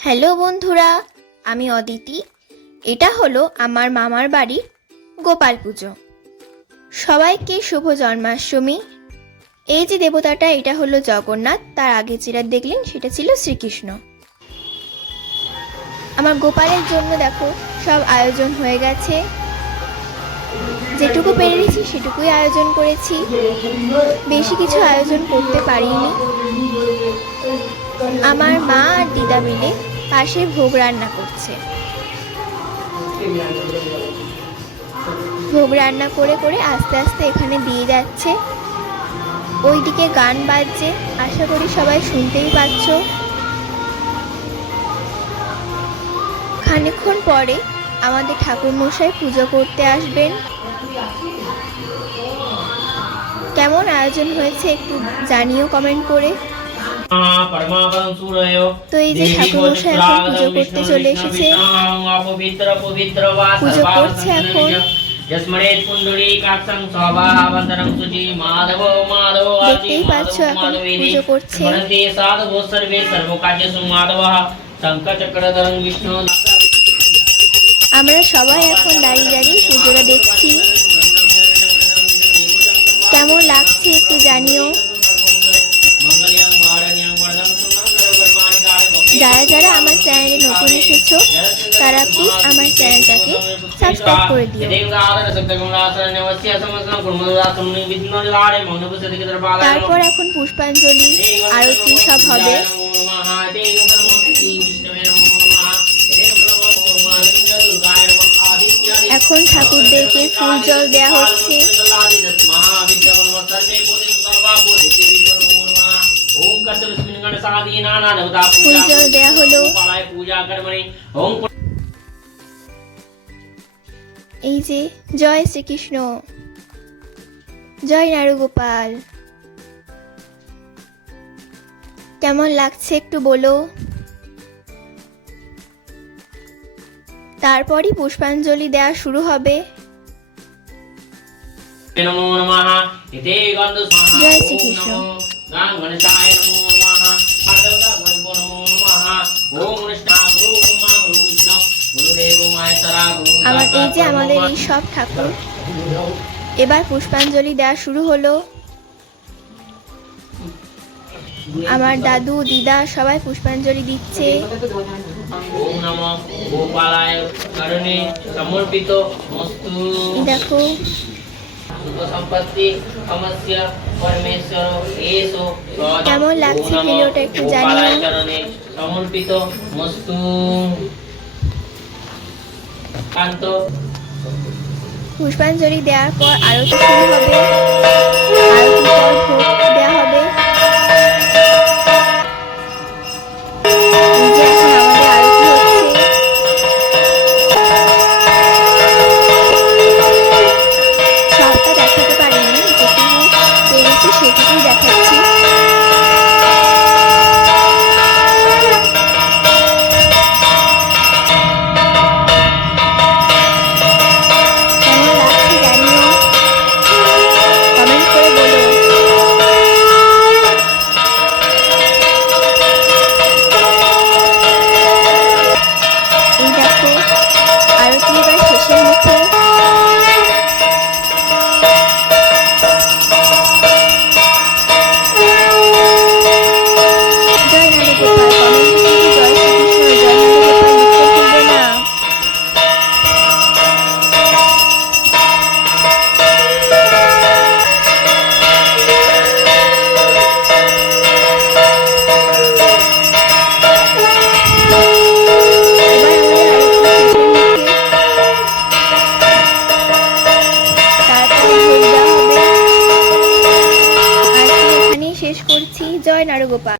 Hello বন্ধুরা, আমি অদিতি। এটা হলো আমার মামার বাড়ির গোপাল পুজো। সবাইকে শুভ জন্মাষ্টমী। এই যে দেবতাটা, এটা হলো জগন্নাথ। তার আগে যেটা দেখলেন, সেটা ছিল শ্রীকৃষ্ণ। আমার গোপালের জন্য দেখো, সব আয়োজন হয়ে গেছে। যেটুকু পেরেছি, সেটুকুই আয়োজন করেছি। বেশি কিছু আয়োজন করতে পারিনি। আমার মা আর দিদা মিলে পাশে ভোগ রান্না করছে। ভোগ রান্না করে করে আস্তে আস্তে এখানে দিয়ে যাচ্ছে। ওইদিকে গান বাজছে। আশা করি সবাই শুনতেই পাচ্ছ। খানিকক্ষণ পরে আমাদের ঠাকুরমশাই পুজো করতে আসবেন। কেমন আয়োজন হয়েছে একটু জানিও কমেন্ট করে। তো এই যে এখন পুজো করতে চলে এসেছে। পুজো করছে এখন। দেখতেই পাচ্ছ এখন পুজো করছে। আমরা সবাই এখন দাঁড়িয়ে দাঁড়িয়ে পুজোটা দেখছি। কেমন লাগছে একটু জানিও। চ্যানেলে নতুন এসেছ, তারা প্লিজ আমার চ্যানেলটাকে সাবস্ক্রাইব করে দিও। তারপর এখন পুষ্পাঞ্জলি আরতি সব হবে? এখন ঠাকুরদেরকে ফুল জল দেওয়া হচ্ছে। ফুল জল দেয়া হলো পূজা কর্মণি ওম এই যে জয় শ্রীকৃষ্ণ। জয় নারুগোপাল। কেমন লাগছে একটু বলো? তারপরই পুষ্পাঞ্জলি দেওয়া শুরু হবে। জয় শ্রীকৃষ্ণ। আমার এই যে আমাদের। এই সব ঠাকুর এবার পুষ্পাঞ্জলি দেওয়া শুরু হলো আমার দাদু দিদা সবাই পুষ্পাঞ্জলি দিচ্ছে দেখো সম্পত্তি সমস্য পরমেশ্বর এসো কেমন লাগছে ভিডিওটা একটু। সমর্পিত মস্তু। কান্ত পুষ্পাঞ্জলি দেওয়ার পর আরতি শুরু হবে। পর করছি জয় নারুগোপাল।